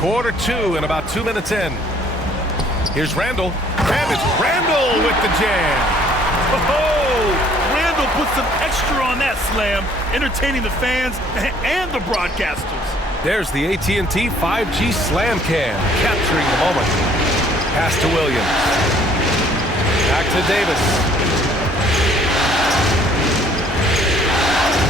Quarter two and about 2 minutes in. Here's Randall. And it's Randall with the jam. Oh, Randall put some extra on that slam, entertaining the fans and the broadcasters. There's the AT&T 5G Slam Cam, capturing the moment. Pass to Williams. Back to Davis.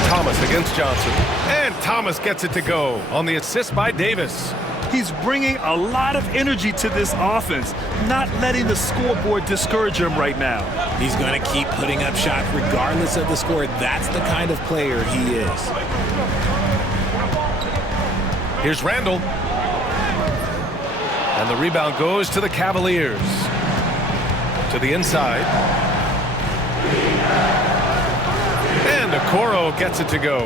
Thomas against Johnson. And Thomas gets it to go on the assist by Davis. He's bringing a lot of energy to this offense, not letting the scoreboard discourage him right now. He's going to keep putting up shots regardless of the score. That's the kind of player he is. Here's Randall. And the rebound goes to the Cavaliers. To the inside. And Okoro gets it to go.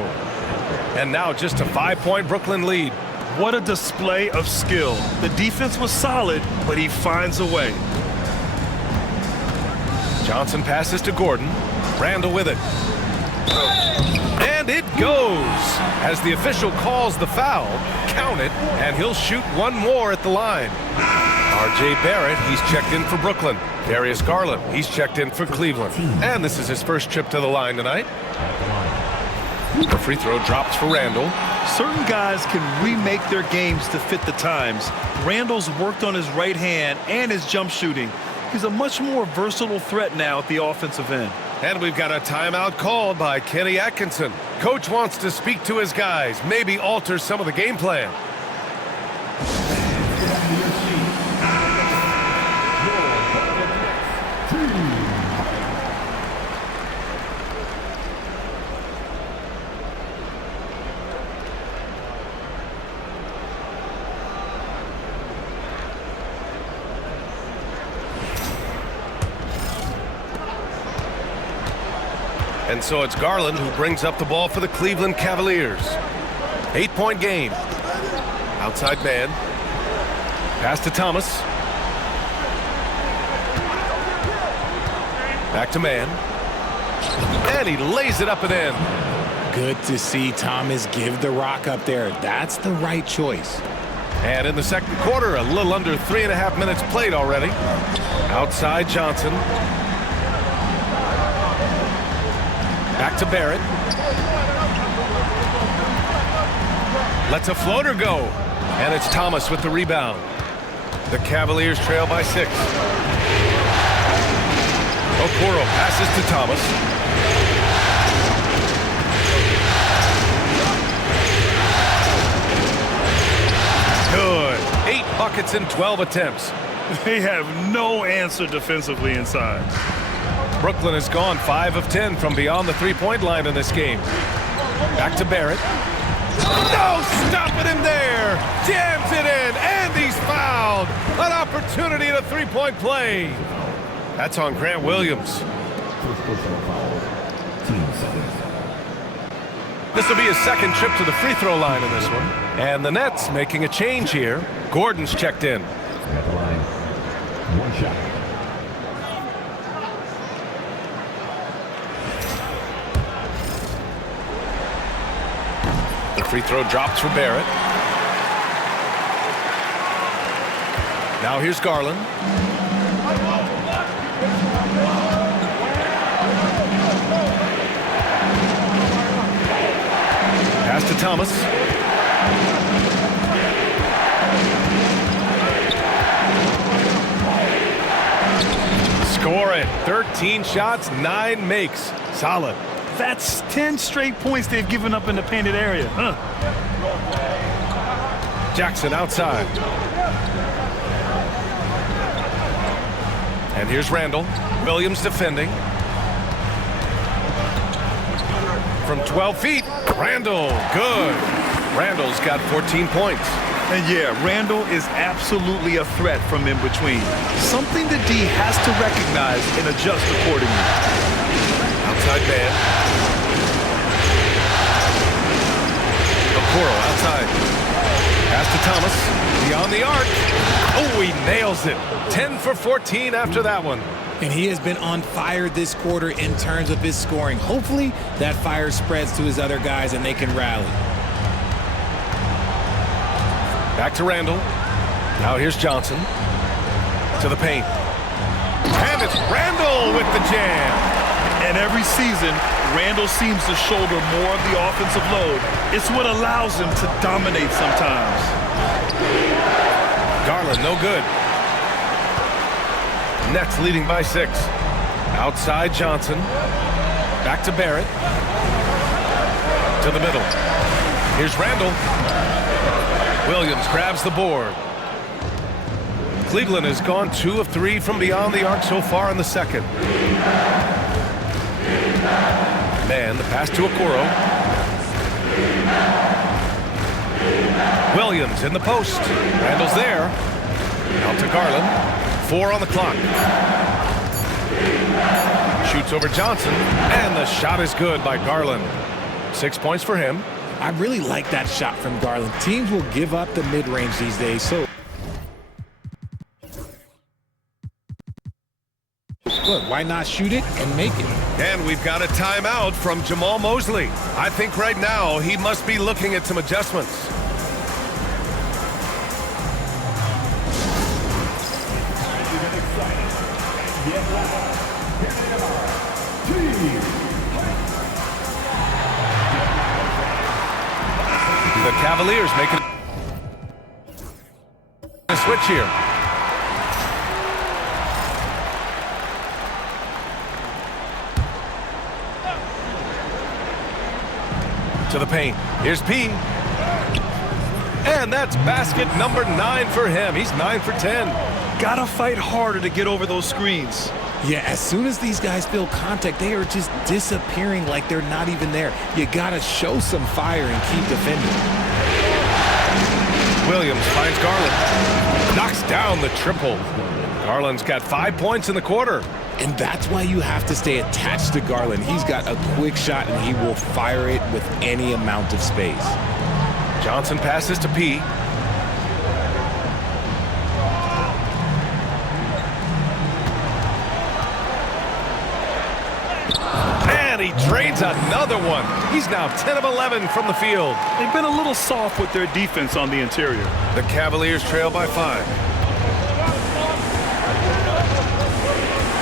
And now just a 5-point Brooklyn lead. What a display of skill. The defense was solid, but he finds a way. Johnson passes to Gordon. Randall with it. And it goes. As the official calls the foul, count it, and he'll shoot one more at the line. R.J. Barrett, he's checked in for Brooklyn. Darius Garland, he's checked in for Cleveland. And this is his first trip to the line tonight. The free throw drops for Randall. Certain guys can remake their games to fit the times. Randall's worked on his right hand and his jump shooting. He's a much more versatile threat now at the offensive end. And we've got a timeout called by Kenny Atkinson. Coach wants to speak to his guys, maybe alter some of the game plan. And so it's Garland who brings up the ball for the Cleveland Cavaliers. 8-point game. Outside man. Pass to Thomas. Back to man. And he lays it up and in. Good to see Thomas give the rock up there. That's the right choice. And in the second quarter, a little under 3.5 minutes played already. Outside Johnson. Back to Barrett. Lets a floater go. And it's Thomas with the rebound. The Cavaliers trail by 6. Okoro passes to Thomas. Good. 8 buckets in 12 attempts. They have no answer defensively inside. Brooklyn has gone 5 of 10 from beyond the 3-point line in this game. Back to Barrett. No, stopping him there. Jams it in, and he's fouled. An opportunity at a 3-point play. That's on Grant Williams. This will be his second trip to the free throw line in this one. And the Nets making a change here. Gordon's checked in. At the line, 1 shot. The free throw drops for Barrett. Now here's Garland. Pass to Thomas. Score it. 13 shots, 9 makes. Solid. That's 10 straight points they've given up in the painted area. Jackson outside. And here's Randall. Williams defending. From 12 feet, Randall, good. Randall's got 14 points. And yeah, Randall is absolutely a threat from in between. Something the D has to recognize and adjust accordingly. Outside man. Okoro outside. Pass to Thomas. Beyond the arc. Oh, he nails it. 10 for 14 after that one. And he has been on fire this quarter in terms of his scoring. Hopefully that fire spreads to his other guys and they can rally. Back to Randall. Now here's Johnson. To the paint. And it's Randall with the jam. And every season, Randall seems to shoulder more of the offensive load. It's what allows him to dominate sometimes. Garland, no good. Nets leading by 6. Outside Johnson. Back to Barrett. To the middle. Here's Randall. Williams grabs the board. Cleveland has gone 2 of 3 from beyond the arc so far in the second. Man, the pass to Okoro. Williams in the post. Randall's there. Out to Garland. 4 on the clock. Shoots over Johnson, and the shot is good by Garland. 6 points for him. I really like that shot from Garland. Teams will give up the mid-range these days, so look, why not shoot it and make it? And we've got a timeout from Jamal Mosley. I think right now he must be looking at some adjustments. The Cavaliers making a switch here. To the paint. Here's P. And that's basket number 9 for him. He's 9 for 10. Gotta fight harder to get over those screens. Yeah, as soon as these guys feel contact, they are just disappearing like they're not even there. You gotta show some fire and keep defending. Williams finds Garland. Knocks down the triple. Garland's got 5 points in the quarter. And that's why you have to stay attached to Garland. He's got a quick shot, and he will fire it with any amount of space. Johnson passes to P. And he trades another one. He's now 10 of 11 from the field. They've been a little soft with their defense on the interior. The Cavaliers trail by 5.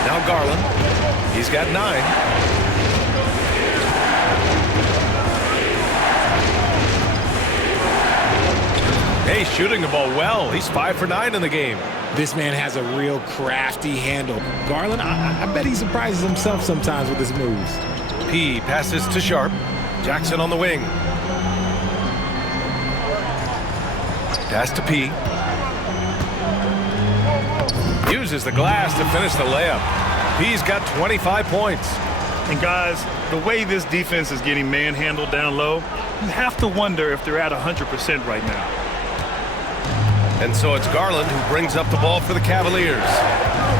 Now Garland. He's got 9. Hey, shooting the ball well. He's 5 for 9 in the game. This man has a real crafty handle. Garland, I bet he surprises himself sometimes with his moves. P passes to Sharp. Jackson on the wing. Pass to P. Uses the glass to finish the layup. P's got 25 points. And guys, the way this defense is getting manhandled down low, you have to wonder if they're at 100% right now. And so it's Garland who brings up the ball for the Cavaliers.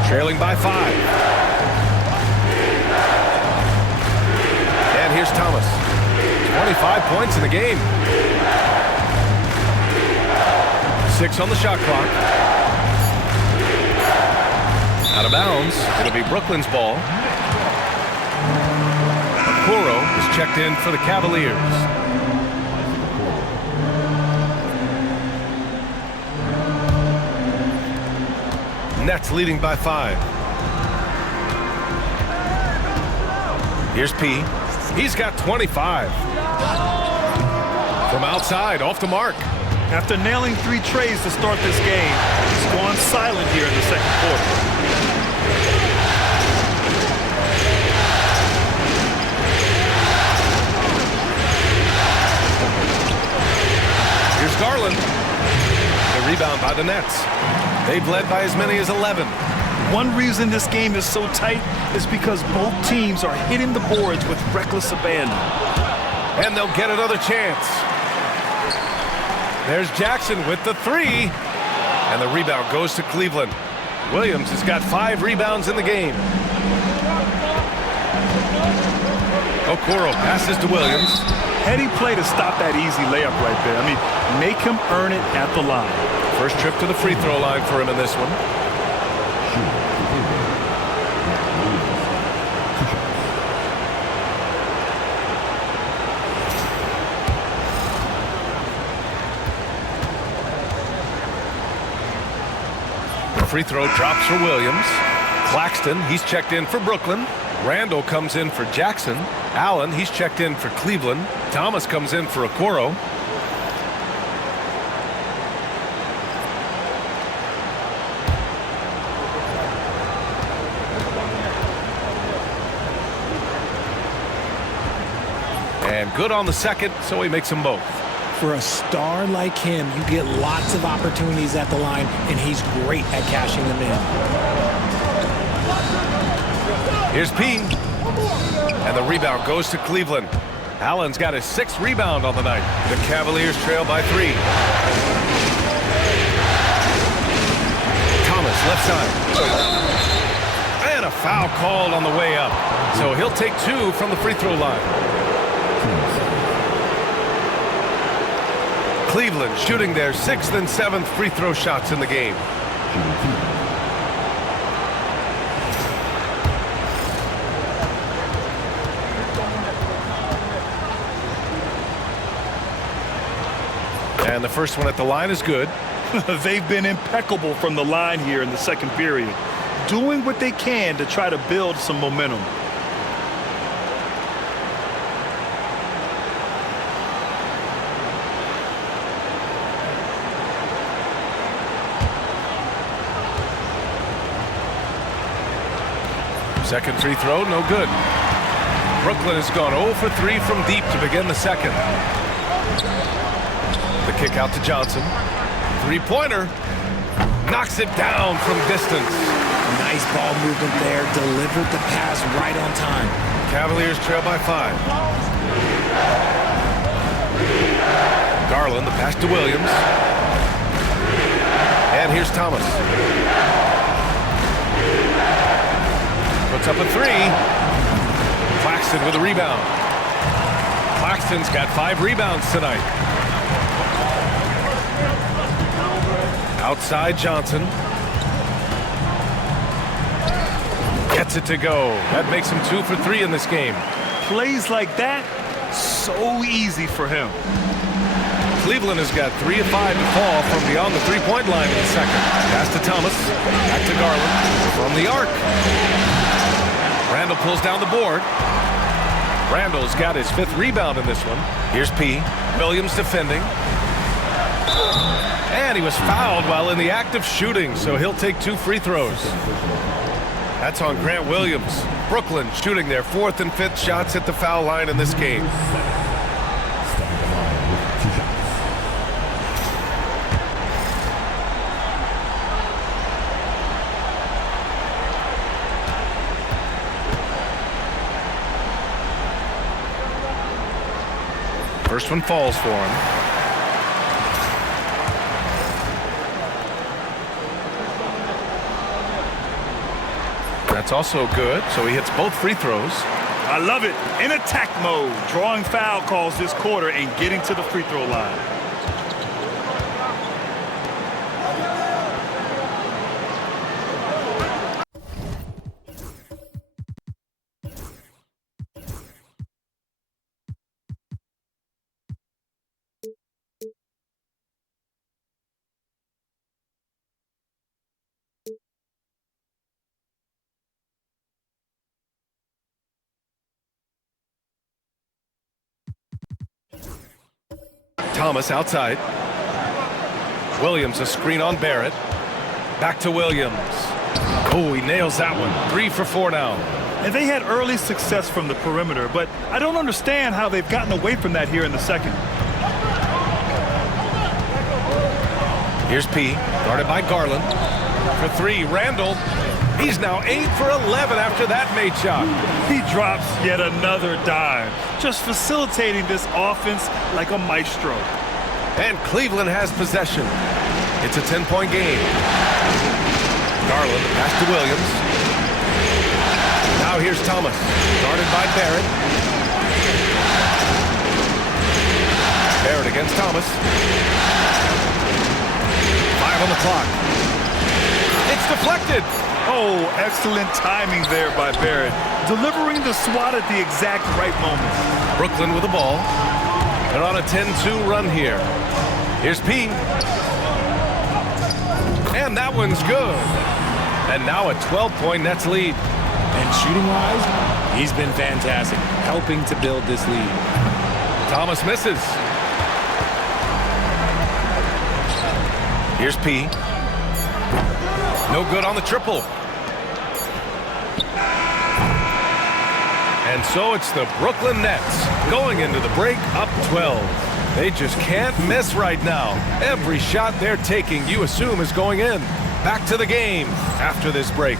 Trailing by 5. And here's Thomas. 25 points in the game. 6 on the shot clock. Out of bounds. It'll be Brooklyn's ball. Okoro is checked in for the Cavaliers. Nets leading by 5. Here's P. He's got 25. From outside, off the mark. After nailing 3 trays to start this game, he's gone silent here in the second quarter. Here's Garland. The rebound by the Nets. They've led by as many as 11. One reason this game is so tight is because both teams are hitting the boards with reckless abandon. And they'll get another chance. There's Jackson with the 3. And the rebound goes to Cleveland. Williams has got 5 rebounds in the game. Okoro passes to Williams. Heady play to stop that easy layup right there. I mean, make him earn it at the line. First trip to the free throw line for him in this one. free throw drops for Williams. Claxton, he's checked in for Brooklyn. Randall comes in for Jackson. Allen, he's checked in for Cleveland. Thomas comes in for Okoro. And good on the second, so he makes them both. For a star like him, you get lots of opportunities at the line, and he's great at cashing them in. Here's P. And the rebound goes to Cleveland. Allen's got his 6th rebound on the night. The Cavaliers trail by 3. Thomas, left side. And a foul called on the way up. So he'll take 2 from the free throw line. Cleveland shooting their 6th and 7th free throw shots in the game. And the first one at the line is good. They've been impeccable from the line here in the second period, doing what they can to try to build some momentum. Second free throw, no good. Brooklyn has gone 0 for 3 from deep to begin the second. The kick out to Johnson. Three-pointer. Knocks it down from distance. Nice ball movement there. Delivered the pass right on time. Cavaliers trail by 5. Garland, the pass to Williams. And here's Thomas. Puts up a 3. Claxton with a rebound. Claxton's got 5 rebounds tonight. Outside Johnson. Gets it to go. That makes him 2 for 3 in this game. Plays like that, so easy for him. Cleveland has got 3 of 5 to fall from beyond the three-point line in the second. Pass to Thomas. Back to Garland. From the arc. Randall pulls down the board. Randall's got his 5th rebound in this one. Here's P. Williams defending. And he was fouled while in the act of shooting, so he'll take 2 free throws. That's on Grant Williams. Brooklyn shooting their 4th and 5th shots at the foul line in this game. First one falls for him. That's also good, so he hits both free throws. I love it. In attack mode, drawing foul calls this quarter and getting to the free throw line. Thomas outside. Williams a screen on Barrett. Back to Williams. Oh, he nails that one. 3 for 4 now. And they had early success from the perimeter, but I don't understand how they've gotten away from that here in the second. Here's P, guarded by Garland. For 3, Randall. He's now 8 for 11 after that made shot. He drops yet another dime, just facilitating this offense like a maestro. And Cleveland has possession. It's a 10-point game. Garland, pass to Williams. Now here's Thomas, guarded by Barrett. Barrett against Thomas. 5 on the clock. It's deflected. Oh, excellent timing there by Barrett, delivering the swat at the exact right moment. Brooklyn with the ball. They're on a 10-2 run here. Here's P. And that one's good. And now a 12-point Nets lead. And shooting-wise, he's been fantastic, helping to build this lead. Thomas misses. Here's P. No good on the triple. And so it's the Brooklyn Nets going into the break up 12. They just can't miss right now. Every shot they're taking, you assume, is going in. Back to the game after this break.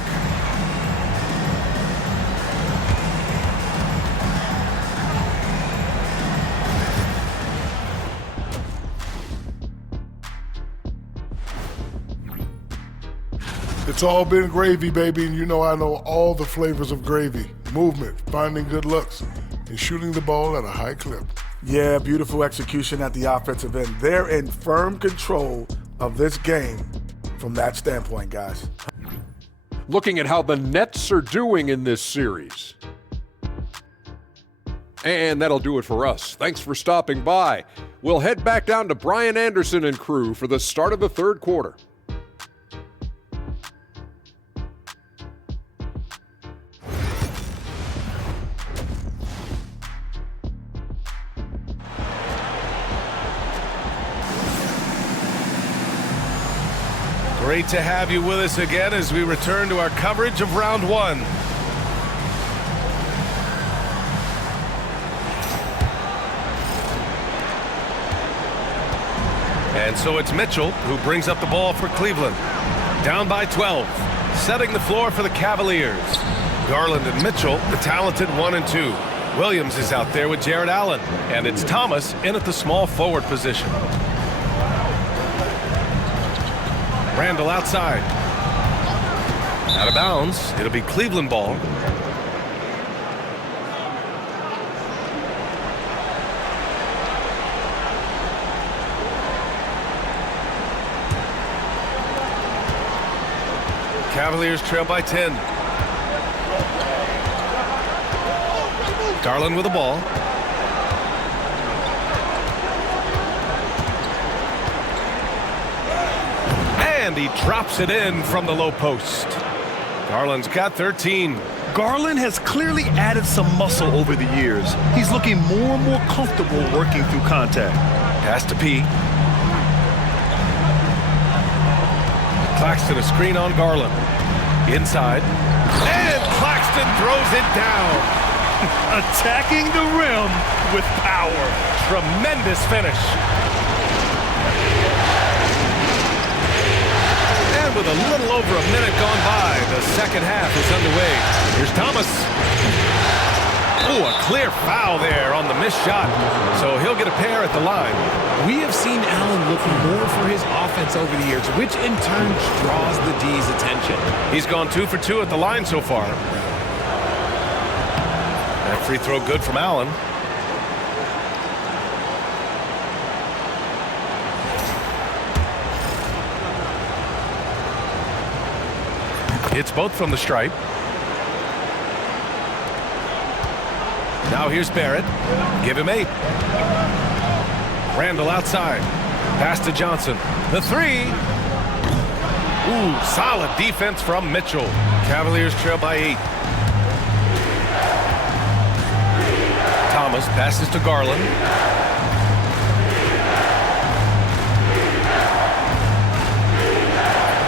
It's all been gravy, baby, and you know I know all the flavors of gravy. Movement, finding good looks, and shooting the ball at a high clip. Yeah, beautiful execution at the offensive end. They're in firm control of this game from that standpoint, guys. Looking at how the Nets are doing in this series. And that'll do it for us. Thanks for stopping by. We'll head back down to Brian Anderson and crew for the start of the third quarter. Great to have you with us again as we return to our coverage of round one. And so it's Mitchell who brings up the ball for Cleveland. Down by 12, setting the floor for the Cavaliers. Garland and Mitchell, the talented 1 and 2. Williams is out there with Jared Allen, and it's Thomas in at the small forward position. Randall outside. Out of bounds. It'll be Cleveland ball. Cavaliers trail by 10. Garland with the ball. And he drops it in from the low post. Garland's got 13. Garland has clearly added some muscle over the years. He's looking more and more comfortable working through contact. Pass to P. Claxton a screen on Garland. Inside. And Claxton throws it down. Attacking the rim with power. Tremendous finish. And with a little over a minute gone by, the second half is underway. Here's Thomas. Oh, a clear foul there on the missed shot. So he'll get a pair at the line. We have seen Allen look more for his offense over the years, which in turn draws the D's attention. He's gone 2 for 2 at the line so far. That free throw good from Allen. It's both from the stripe. Now here's Barrett. Give him 8. Randall outside. Pass to Johnson. The 3. Ooh, solid defense from Mitchell. Cavaliers trail by 8. Thomas passes to Garland.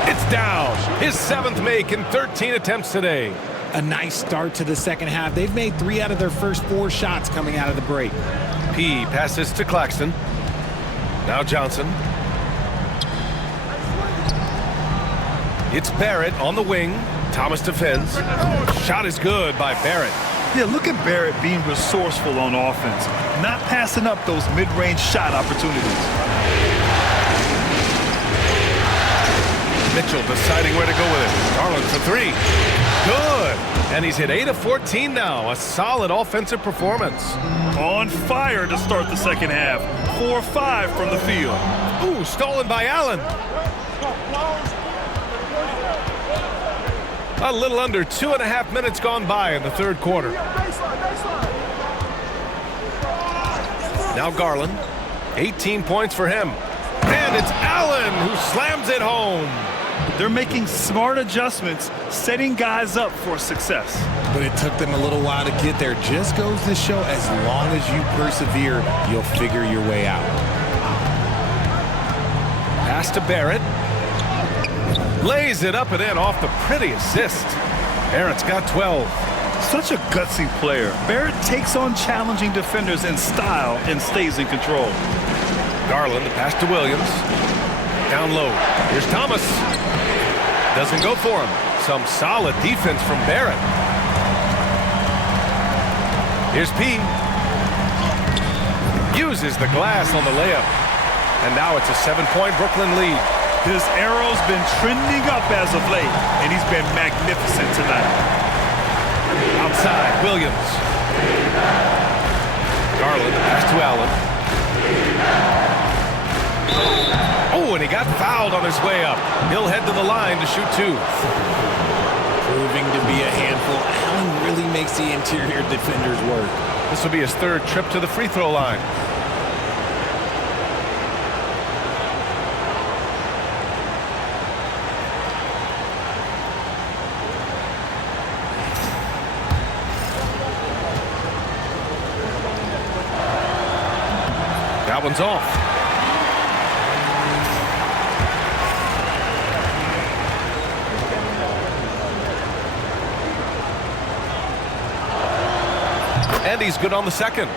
It's down. His 7th make in 13 attempts today. A nice start to the second half. They've made 3 out of their first 4 shots coming out of the break. P passes to Claxton. Now Johnson. It's Barrett on the wing. Thomas defends. Shot is good by Barrett. Yeah, look at Barrett being resourceful on offense, not passing up those mid-range shot opportunities. Mitchell deciding where to go with it. Garland for 3. Good. And he's hit 8 of 14 now. A solid offensive performance. On fire to start the second half. 4 of 5 from the field. Ooh, stolen by Allen. A little under 2.5 minutes gone by in the third quarter. Now Garland. 18 points for him. And it's Allen who slams it home. They're making smart adjustments, setting guys up for success. But it took them a little while to get there. Just goes to show, as long as you persevere, you'll figure your way out. Pass to Barrett. Lays it up and in off the pretty assist. Barrett's got 12. Such a gutsy player. Barrett takes on challenging defenders in style and stays in control. Garland, the pass to Williams. Down low. Here's Thomas. Doesn't go for him. Some solid defense from Barrett. Here's P. Uses the glass on the layup. And now it's a 7-point Brooklyn lead. His arrow's been trending up as of late, and he's been magnificent tonight. Outside, Williams. Garland, the pass to Allen. Oh, and he got fouled on his way up. He'll head to the line to shoot 2. Proving to be a handful. Allen really makes the interior defenders work. This will be his 3rd trip to the free throw line. That one's off. And he's good on the second.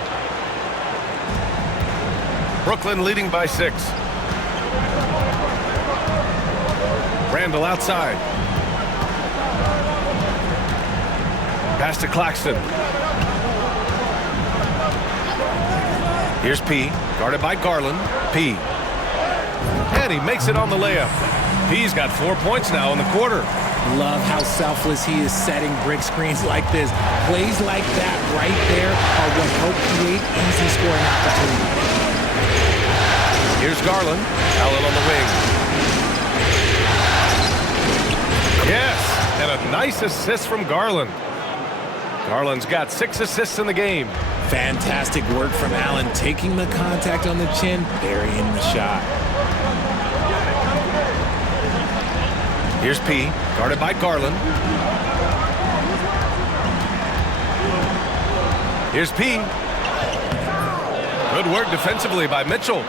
Brooklyn leading by 6. Randall outside. Pass to Claxton. Here's P, guarded by Garland. P. And he makes it on the layup. P's got 4 points now in the quarter. Love how selfless he is setting brick screens like this. Plays like that right there are what help create easy scoring opportunities. Here's Garland. Allen on the wing. Yes, and a nice assist from Garland. Garland's got 6 assists in the game. Fantastic work from Allen, taking the contact on the chin, burying the shot. Here's P, guarded by Garland. Here's P. Good work defensively by Mitchell.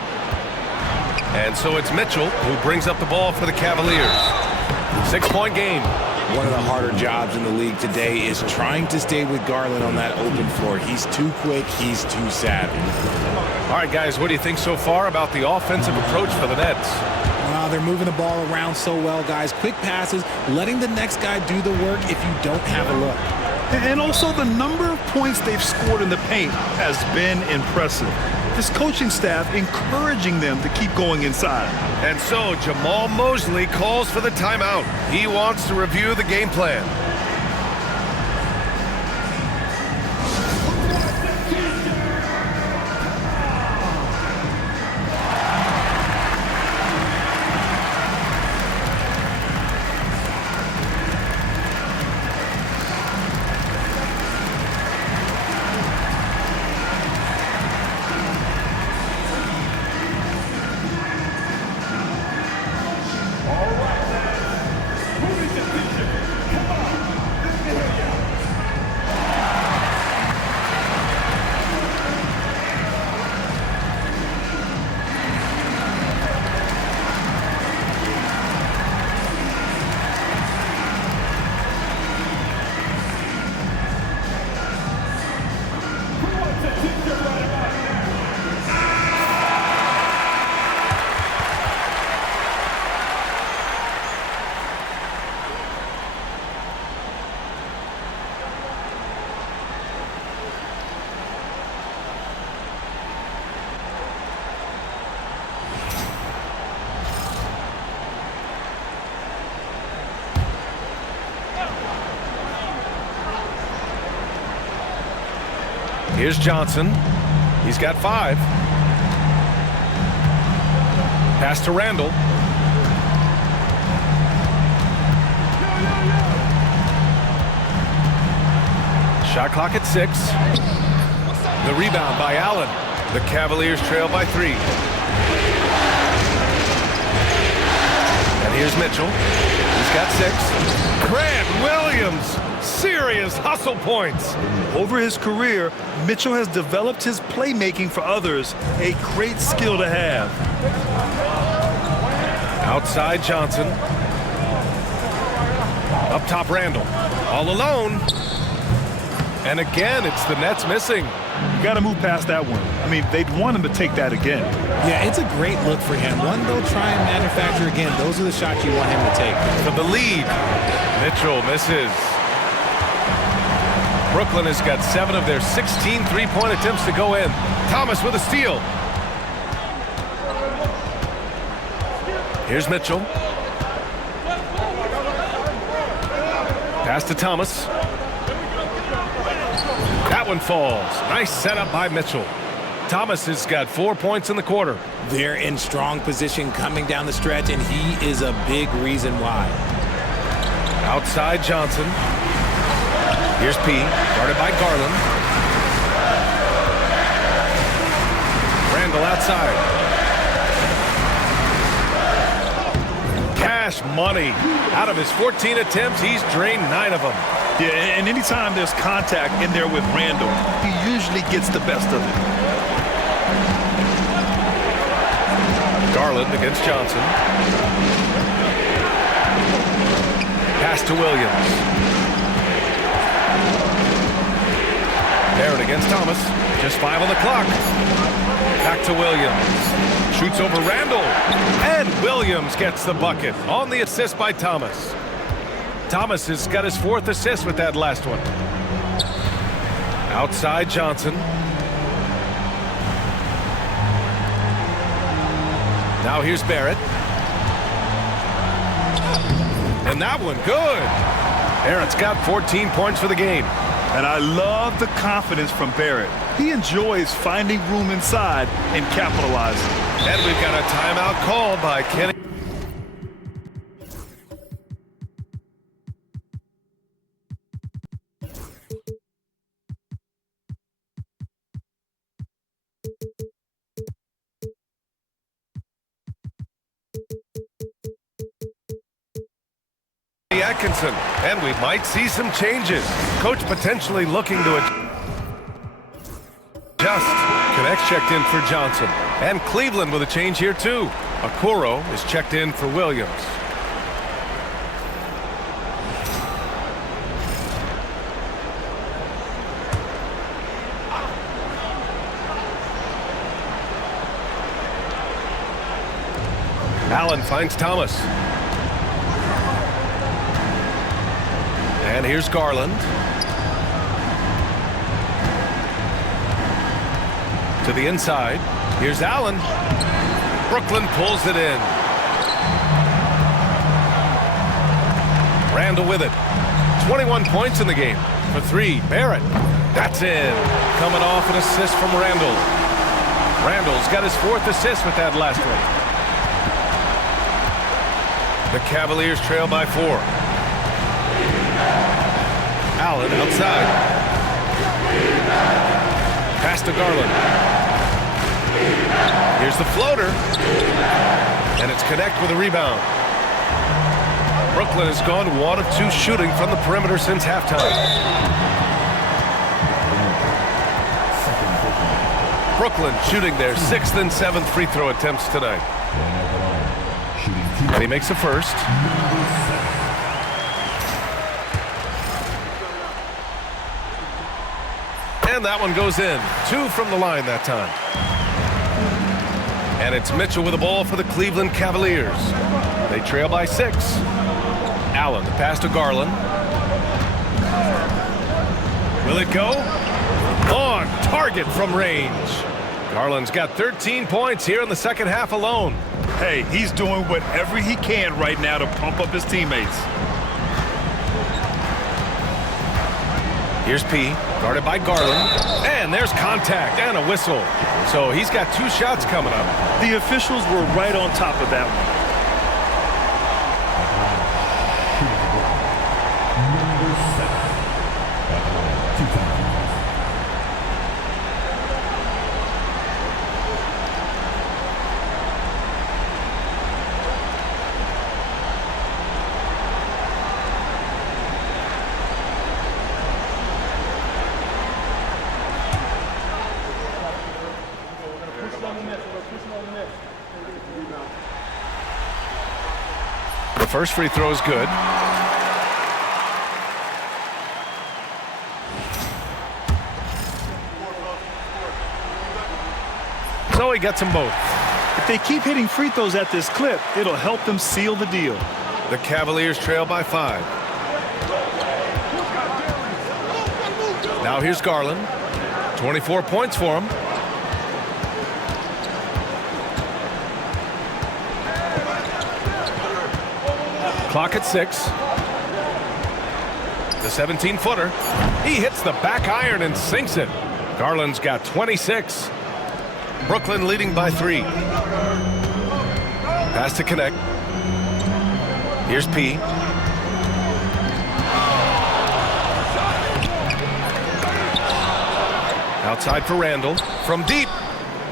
And so it's Mitchell who brings up the ball for the Cavaliers. 6-point game. One of the harder jobs in the league today is trying to stay with Garland on that open floor. He's too quick, he's too savvy. All right, guys, what do you think so far about the offensive approach for the Nets? They're moving the ball around so well, guys. Quick passes, letting the next guy do the work if you don't have a look. And also the number of points they've scored in the paint has been impressive. This coaching staff encouraging them to keep going inside. And so Jamal Mosley calls for the timeout. He wants to review the game plan. Here's Johnson. He's got 5. Pass to Randall. Shot clock at 6. The rebound by Allen. The Cavaliers trail by 3. And here's Mitchell. He's got 6. Grant Williams, serious hustle points. Over his career, Mitchell has developed his playmaking for others, a great skill to have. Outside Johnson. Up top Randall. All alone. And again, it's the Nets missing. You got to move past that one. I mean, they'd want him to take that again. Yeah, it's a great look for him. One they'll try and manufacture again. Those are the shots you want him to take. For the lead. Mitchell misses. Brooklyn has got 7 of their 16 three-point attempts to go in. Thomas with a steal. Here's Mitchell. Pass to Thomas. That one falls. Nice setup by Mitchell. Thomas has got 4 points in the quarter. They're in strong position coming down the stretch, and he is a big reason why. Outside Johnson. Here's P, guarded by Garland. Randall outside. Cash money. Out of his 14 attempts, he's drained 9 of them. Yeah, and anytime there's contact in there with Randall, he usually gets the best of it. Garland against Johnson. Pass to Williams. Barrett against Thomas. Just 5 on the clock. Back to Williams. Shoots over Randall. And Williams gets the bucket on the assist by Thomas. Thomas has got his 4th assist with that last one. Outside Johnson. Now here's Barrett. And that one good. Barrett's got 14 points for the game. And I love the confidence from Barrett. He enjoys finding room inside and capitalizing. And we've got a timeout called by Kenny. Atkinson, and we might see some changes. Coach potentially looking to adjust. Connects checked in for Johnson, and Cleveland with a change here too. Okoro is checked in for Williams. Allen finds Thomas. And here's Garland. To the inside. Here's Allen. Brooklyn pulls it in. Randall with it. 21 points in the game. For 3, Barrett. That's in. Coming off an assist from Randall. Randall's got his 4th assist with that last one. The Cavaliers trail by 4. Allen outside. Pass to Garland. Here's the floater. And it's Connect with a rebound. Brooklyn has gone 1 of 2 shooting from the perimeter since halftime. Brooklyn shooting their 6th and 7th free throw attempts tonight. And he makes the first. And that one goes in. 2 from the line that time. And it's Mitchell with the ball for the Cleveland Cavaliers. They trail by 6. Allen, the pass to Garland. Will it go? On target from range. Garland's got 13 points here in the second half alone. Hey, he's doing whatever he can right now to pump up his teammates. Here's P, guarded by Garland. And there's contact and a whistle. So he's got 2 shots coming up. The officials were right on top of that one. first free throw is good. So he gets them both. If they keep hitting free throws at this clip, it'll help them seal the deal. The Cavaliers trail by 5. Now here's Garland. 24 points for him. Clock at 6. The 17-footer. He hits the back iron and sinks it. Garland's got 26. Brooklyn leading by 3. Pass to connect. Here's P. Outside for Randall. From deep.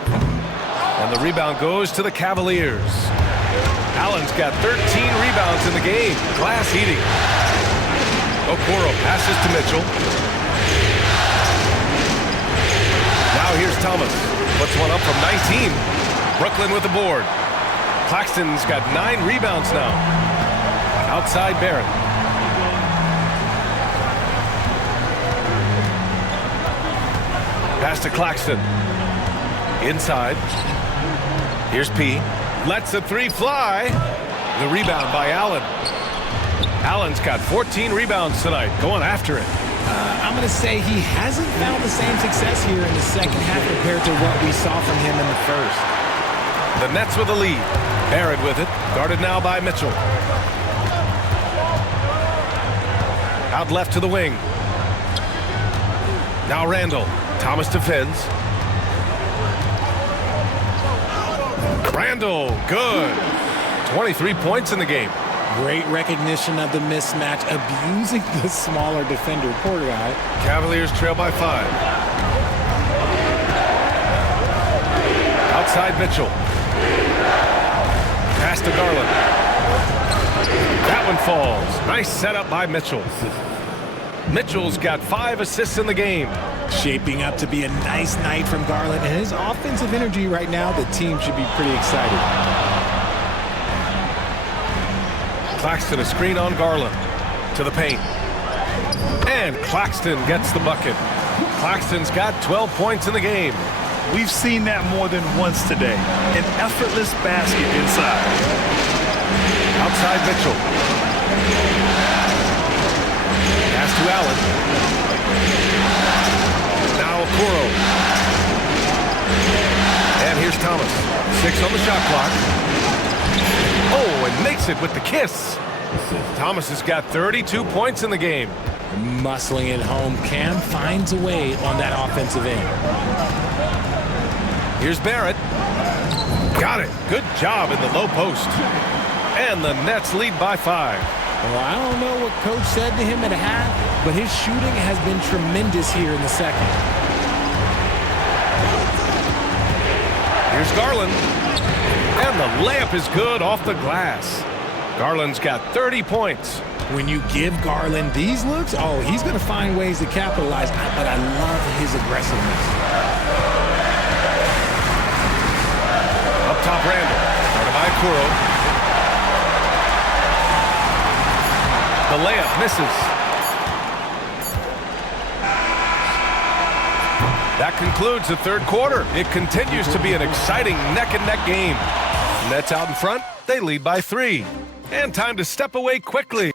And the rebound goes to the Cavaliers. Allen's got 13 rebounds in the game. Glass eating. Okoro passes to Mitchell. Now here's Thomas. Puts one up from 19. Brooklyn with the board. Claxton's got 9 rebounds now. Outside Barrett. Pass to Claxton. Inside. Here's P. Lets the 3 fly. The rebound by Allen. Allen's got 14 rebounds tonight. Going after it. I'm going to say he hasn't found the same success here in the second half compared to what we saw from him in the first. The Nets with the lead. Barrett with it. Guarded now by Mitchell. Out left to the wing. Now Randall. Thomas defends. Randall, good. 23 points in the game. Great recognition of the mismatch, abusing the smaller defender. Poor guy. Cavaliers trail by 5. Outside Mitchell. Pass to Garland. That one falls. Nice setup by Mitchell. Mitchell's got 5 assists in the game. Shaping up to be a nice night from Garland, and his offensive energy right now, the team should be pretty excited. Claxton a screen on Garland. To the paint. And Claxton gets the bucket. Claxton's got 12 points in the game. We've seen that more than once today. An effortless basket inside. Outside Mitchell. Pass to Allen. Now Okoro. And here's Thomas. 6 on the shot clock. Oh, and makes it with the kiss. Thomas has got 32 points in the game. Muscling it home. Cam finds a way on that offensive end. Here's Barrett. Got it. Good job in the low post. And the Nets lead by 5. Well, I don't know what Coach said to him at half, but his shooting has been tremendous here in the second. Here's Garland. And the layup is good off the glass. Garland's got 30 points. When you give Garland these looks, oh, he's going to find ways to capitalize, but I love his aggressiveness. Up top, Randall. Started by Okoro. The layup misses. That concludes the third quarter. It continues to be an exciting neck-and-neck game. Nets out in front. They lead by 3. And time to step away quickly.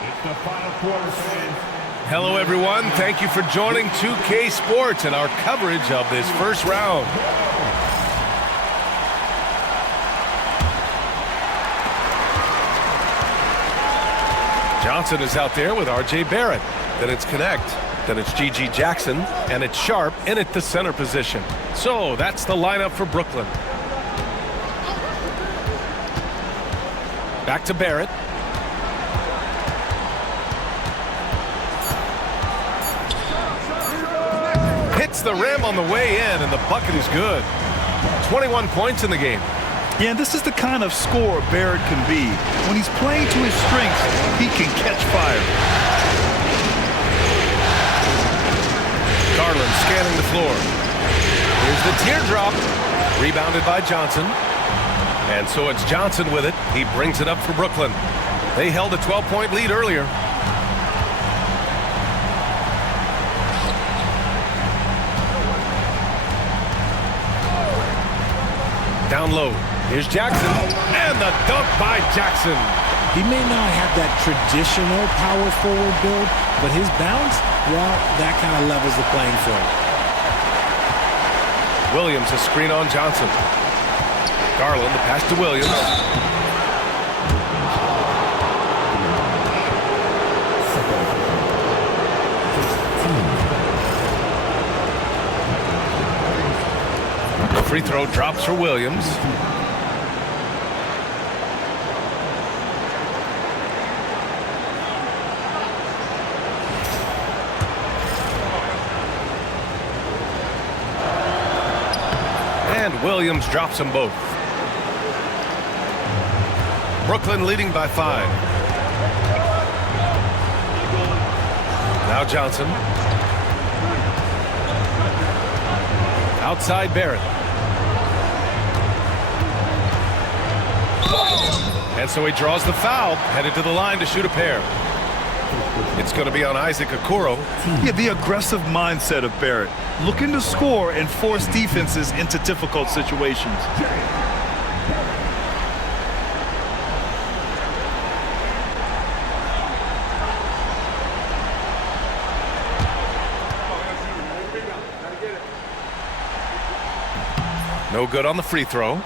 It's the final quarter, fans. Hello, everyone. Thank you for joining 2K Sports and our coverage of this first round. Johnson is out there with R.J. Barrett. Then it's Connect. Then it's G.G. Jackson. And it's Sharp in at the center position. So that's the lineup for Brooklyn. Back to Barrett. Hits the rim on the way in, and the bucket is good. 21 points in the game. Yeah, this is the kind of scorer Barrett can be. When he's playing to his strengths, he can catch fire. Garland scanning the floor. Here's the teardrop. Rebounded by Johnson. And so it's Johnson with it. He brings it up for Brooklyn. They held a 12-point lead earlier. Down low. Here's Jackson. And the dunk by Jackson. He may not have that traditional power forward build, but his bounce, well, that kind of levels the playing field. Williams, a screen on Johnson. Garland, the pass to Williams. The free throw drops for Williams. And Williams drops them both. Brooklyn leading by 5. Now Johnson. Outside Barrett. And so he draws the foul, headed to the line to shoot a pair. It's going to be on Isaac Okoro. Yeah, the aggressive mindset of Barrett, looking to score and force defenses into difficult situations. No good on the free throw.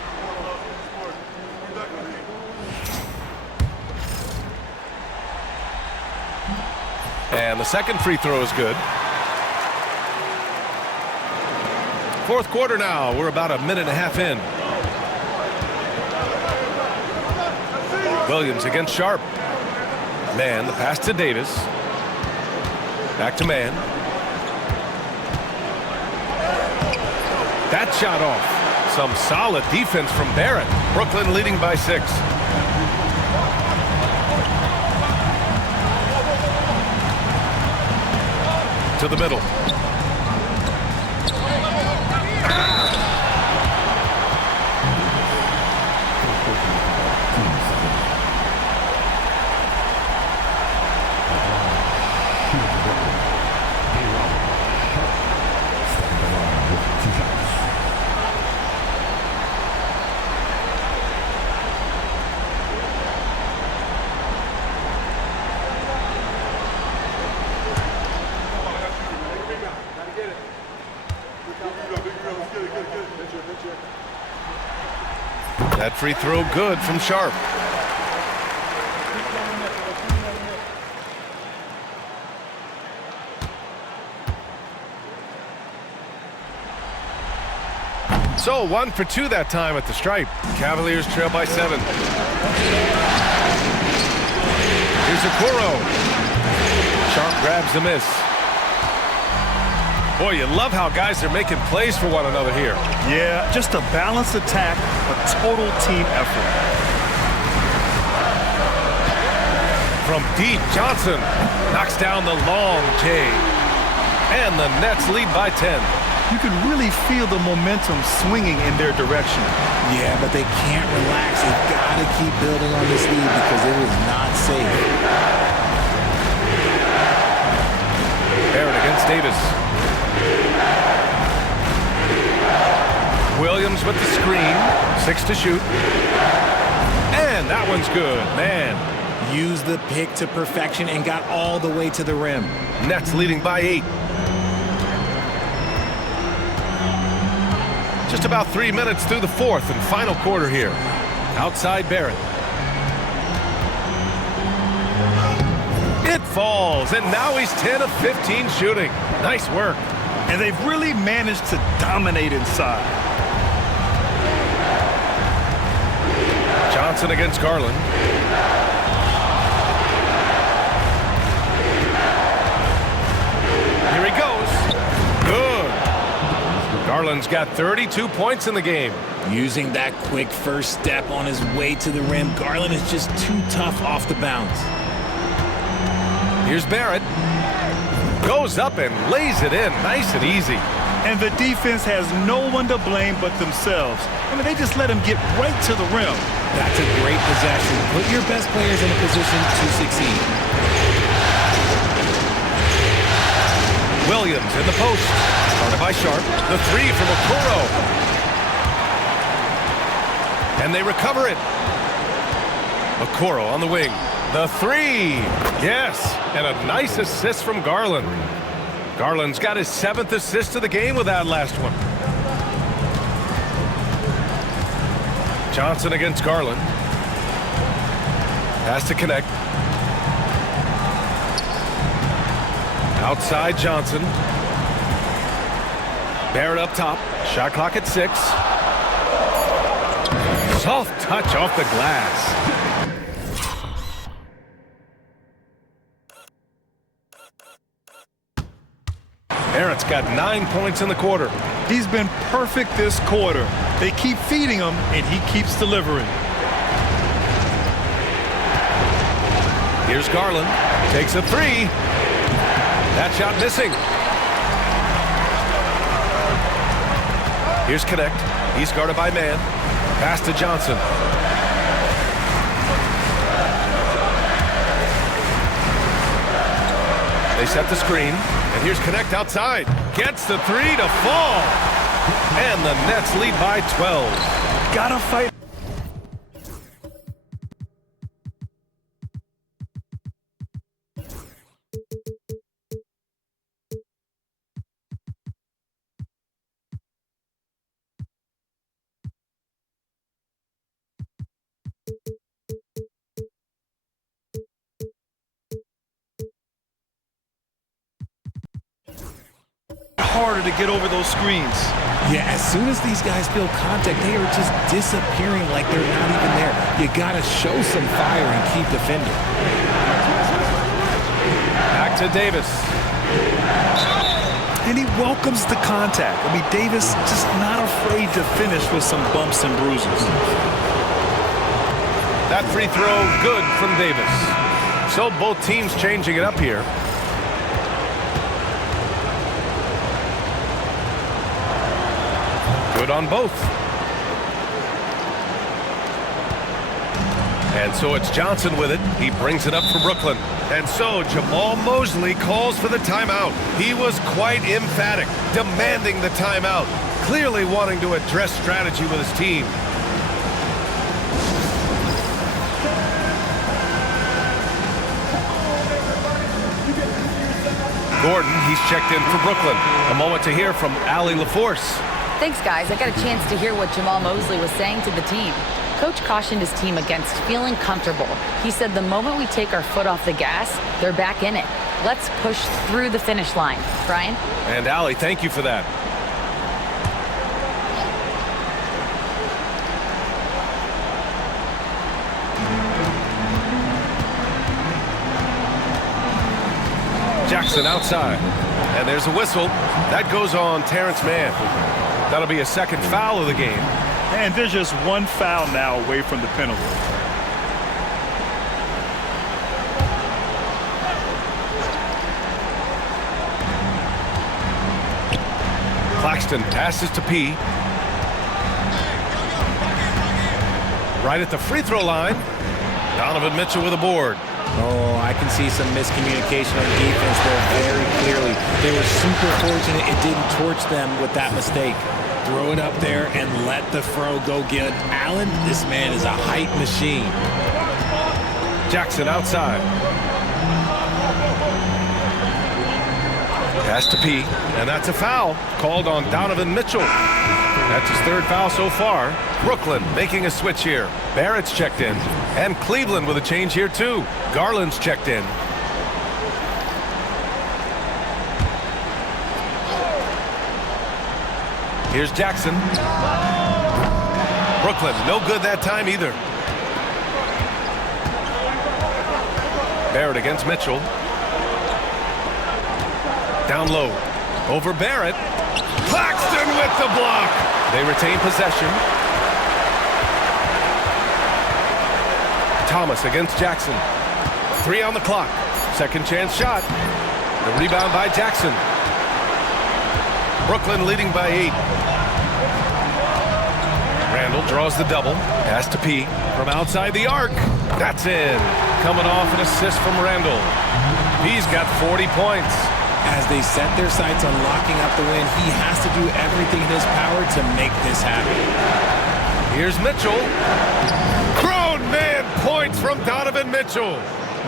And the second free throw is good. Fourth quarter now. We're about a minute and a half in. Williams against Sharp. Man, the pass to Davis. Back to Man. That shot off. Some solid defense from Barrett. Brooklyn leading by 6. To the middle. That free throw good from Sharp. So 1 for 2 that time at the stripe. Cavaliers trail by 7. Here's Okoro. Sharp grabs the miss. Boy, you love how guys are making plays for one another here. Yeah, just a balanced attack, a total team effort. From deep, Johnson knocks down the long J. And the Nets lead by 10. You can really feel the momentum swinging in their direction. Yeah, but they can't relax. They've got to keep building on this lead because it is not safe. Barrett against Davis. Williams with the screen. 6 to shoot. And that one's good. Man. Used the pick to perfection and got all the way to the rim. Nets leading by 8. Just about 3 minutes through the fourth and final quarter here. Outside Barrett. It falls, and now he's 10 of 15 shooting. Nice work. And they've really managed to dominate inside. Johnson against Garland. Here he goes. Good. Garland's got 32 points in the game. Using that quick first step on his way to the rim, Garland is just too tough off the bounce. Here's Barrett. Goes up and lays it in. Nice and easy. And the defense has no one to blame but themselves. I mean, they just let him get right to the rim. That's a great possession. Put your best players in a position to succeed. Williams in the post. Started by Sharp. The three from Okoro. And they recover it. Okoro on the wing. The three. Yes. And a nice assist from Garland. Garland's got his 7th assist of the game with that last one. Johnson against Garland. Has to connect. Outside Johnson. Barrett up top. Shot clock at 6. Soft touch off the glass. Barrett's got 9 points in the quarter. He's been perfect this quarter. They keep feeding him, and he keeps delivering. Here's Garland. Takes a 3. That shot missing. Here's Connect. He's guarded by man. Pass to Johnson. They set the screen. And here's Connect outside. Gets the 3 to fall. And the Nets lead by 12. Gotta fight. Harder to get over those screens. Yeah, as soon as these guys feel contact, they are just disappearing like they're not even there. You got to show some fire and keep defending. Back to Davis. And he welcomes the contact. I mean, Davis just not afraid to finish with some bumps and bruises. That free throw good from Davis. So both teams changing it up here. Good on both. And so it's Johnson with it. He brings it up for Brooklyn. And so Jamal Mosley calls for the timeout. He was quite emphatic, demanding the timeout, clearly wanting to address strategy with his team. Gordon, he's checked in for Brooklyn. A moment to hear from Allie LaForce. Thanks, guys. I got a chance to hear what Jamal Mosley was saying to the team. Coach cautioned his team against feeling comfortable. He said the moment we take our foot off the gas, they're back in it. Let's push through the finish line. Brian? And Allie, thank you for that. Jackson outside. And there's a whistle. That goes on Terrence Mann. That'll be a second foul of the game. And there's just one foul now away from the penalty. Claxton passes to P. Right at the free throw line. Donovan Mitchell with a board. Oh, I can see some miscommunication on defense there very clearly. They were super fortunate it didn't torch them with that mistake. Throw it up there and let the throw go get Allen. This man is a height machine. Jackson outside. Pass to P, and that's a foul called on Donovan Mitchell. That's his third foul so far. Brooklyn making a switch here. Barrett's checked in, and Cleveland with a change here too. Garland's checked in. Here's Jackson. Brooklyn, no good that time either. Barrett against Mitchell. Down low. Over Barrett. Claxton with the block. They retain possession. Thomas against Jackson. 3 on the clock. Second chance shot. The rebound by Jackson. Brooklyn leading by 8. Randall draws the double. Pass to P. From outside the arc. That's in. Coming off an assist from Randall. P's got 40 points. As they set their sights on locking up the win, he has to do everything in his power to make this happen. Here's Mitchell. Grown man points from Donovan Mitchell.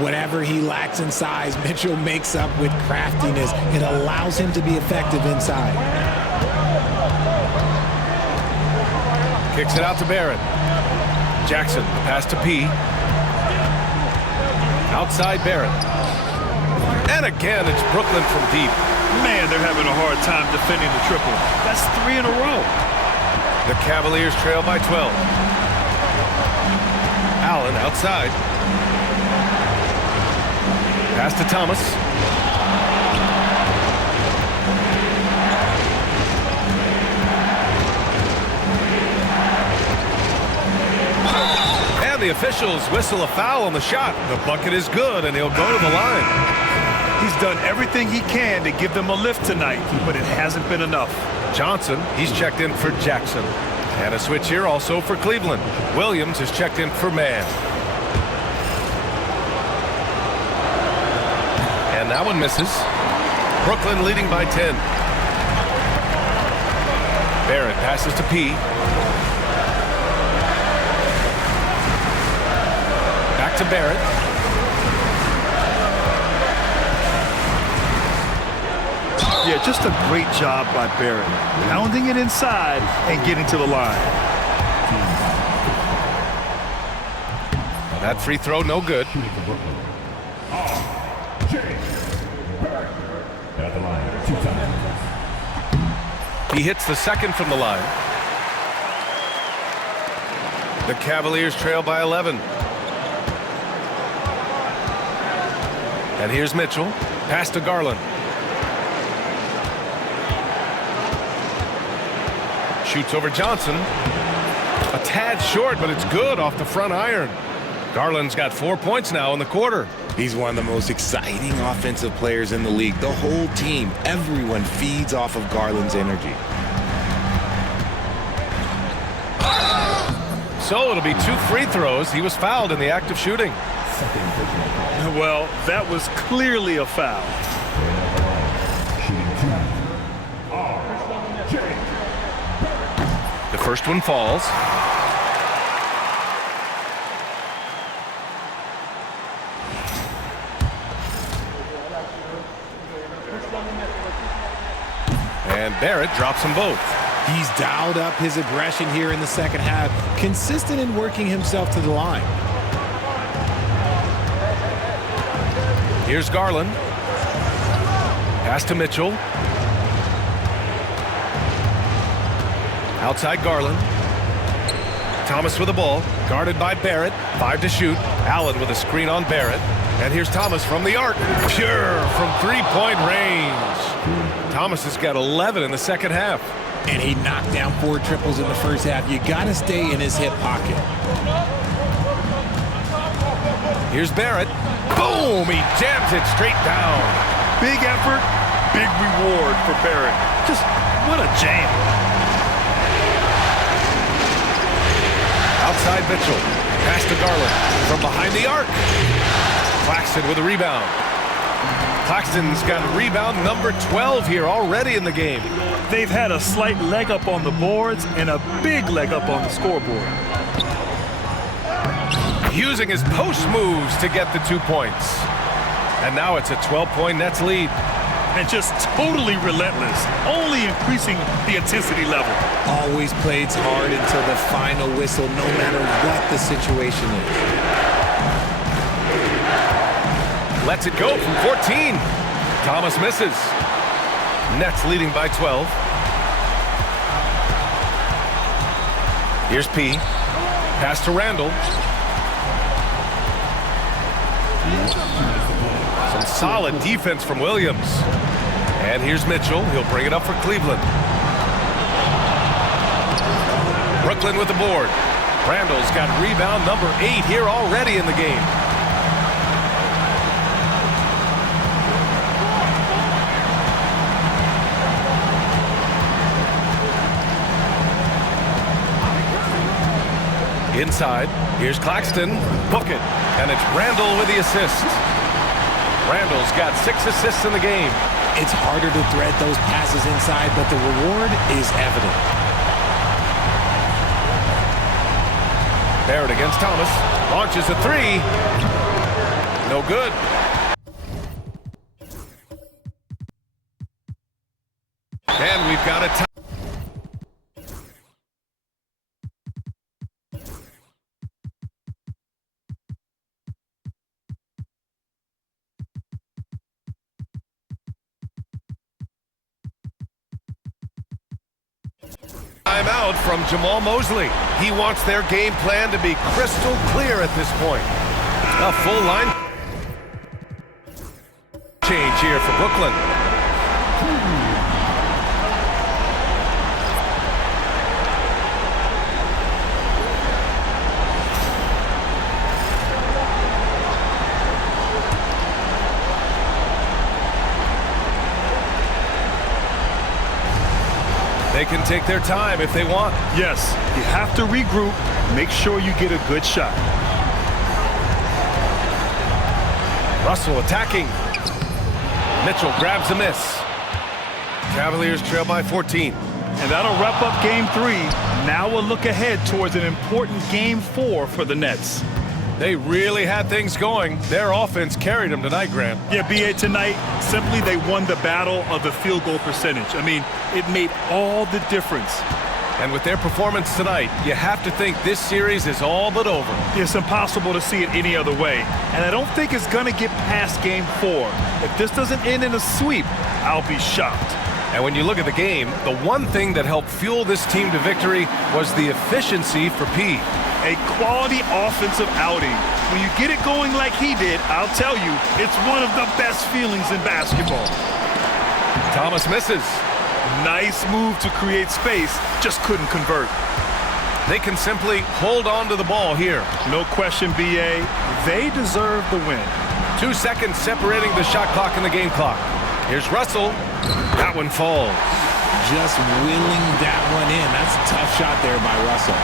Whatever he lacks in size, Mitchell makes up with craftiness. It allows him to be effective inside. Kicks it out to Barrett. Jackson, pass to P. Outside Barrett. And again, it's Brooklyn from deep. Man, they're having a hard time defending the triple. That's 3 in a row. The Cavaliers trail by 12. Allen outside. Pass to Thomas. And the officials whistle a foul on the shot. The bucket is good, and he'll go to the line. He's done everything he can to give them a lift tonight, but it hasn't been enough. Johnson, he's checked in for Jackson. And a switch here also for Cleveland. Williams is checked in for Mann. And that one misses. Brooklyn leading by 10. Barrett passes to P. Back to Barrett. Yeah, just a great job by Barrett. Pounding it inside and getting to the line. That free throw, no good. At the line, 2 times. He hits the second from the line. The Cavaliers trail by 11. And here's Mitchell. Pass to Garland. Shoots over Johnson. A tad short, but it's good off the front iron. Garland's got 4 points now in the quarter. He's one of the most exciting offensive players in the league. The whole team, everyone feeds off of Garland's energy. So it'll be 2 free throws. He was fouled in the act of shooting. Well, that was clearly a foul. The first one falls. And Barrett drops them both. He's dialed up his aggression here in the second half, consistent in working himself to the line. Here's Garland. Pass to Mitchell. Outside Garland. Thomas with the ball, guarded by Barrett. 5 to shoot. Allen with a screen on Barrett. And here's Thomas from the arc. Pure from 3-point range. Thomas has got 11 in the second half. And he knocked down 4 triples in the first half. You got to stay in his hip pocket. Here's Barrett. Boom! He jams it straight down. Big effort, big reward for Barrett. Just what a jam. Outside Mitchell. Pass to Garland. From behind the arc. Claxton with a rebound. Claxton's got rebound number 12 here already in the game. They've had a slight leg up on the boards and a big leg up on the scoreboard. Using his post moves to get the 2 points. And now it's a 12-point Nets lead. And just totally relentless, only increasing the intensity level. Always plays hard until the final whistle, no matter what the situation is. Lets it go from 14. Thomas misses. Nets leading by 12. Here's P. Pass to Randall. Some solid defense from Williams. And here's Mitchell. He'll bring it up for Cleveland. Brooklyn with the board. Randall's got rebound number 8 here already in the game. Inside, here's Claxton. Book it. And it's Randall with the assist. Randall's got 6 assists in the game. It's harder to thread those passes inside, but the reward is evident. Barrett against Thomas. Launches a 3. No good. And we've got a time. Timeout from Jamal Mosley. He wants their game plan to be crystal clear at this point. A full line change here for Brooklyn. They can take their time if they want. Yes, you have to regroup, make sure you get a good shot. Russell attacking. Mitchell grabs a miss. Cavaliers trail by 14. And that'll wrap up game 3. Now we'll look ahead towards an important game 4 for the Nets. They really had things going. Their offense carried them tonight, Grant. Yeah, B.A., tonight, simply they won the battle of the field goal percentage. I mean, it made all the difference. And with their performance tonight, you have to think this series is all but over. It's impossible to see it any other way. And I don't think it's going to get past game 4. If this doesn't end in a sweep, I'll be shocked. And when you look at the game, the one thing that helped fuel this team to victory was the efficiency for P. A quality offensive outing. When you get it going like he did, I'll tell you, it's one of the best feelings in basketball. Thomas misses. Nice move to create space, just couldn't convert. They can simply hold on to the ball here. No question, B.A., they deserve the win. 2 seconds separating the shot clock and the game clock. Here's Russell. That one falls. Just willing that one in. That's a tough shot there by Russell.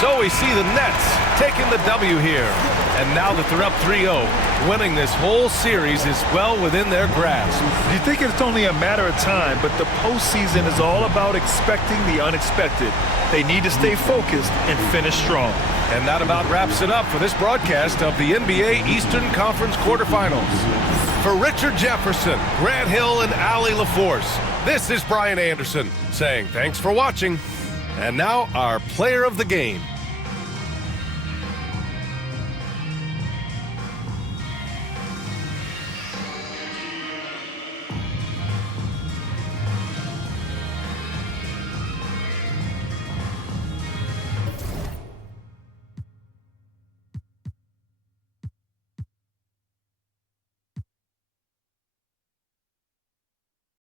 So we see the Nets taking the W here. And now that they're up 3-0, winning this whole series is well within their grasp. You think it's only a matter of time, but the postseason is all about expecting the unexpected. They need to stay focused and finish strong. And that about wraps it up for this broadcast of the NBA Eastern Conference quarterfinals. For Richard Jefferson, Grant Hill, and Allie LaForce, this is Brian Anderson saying thanks for watching. And now our player of the game.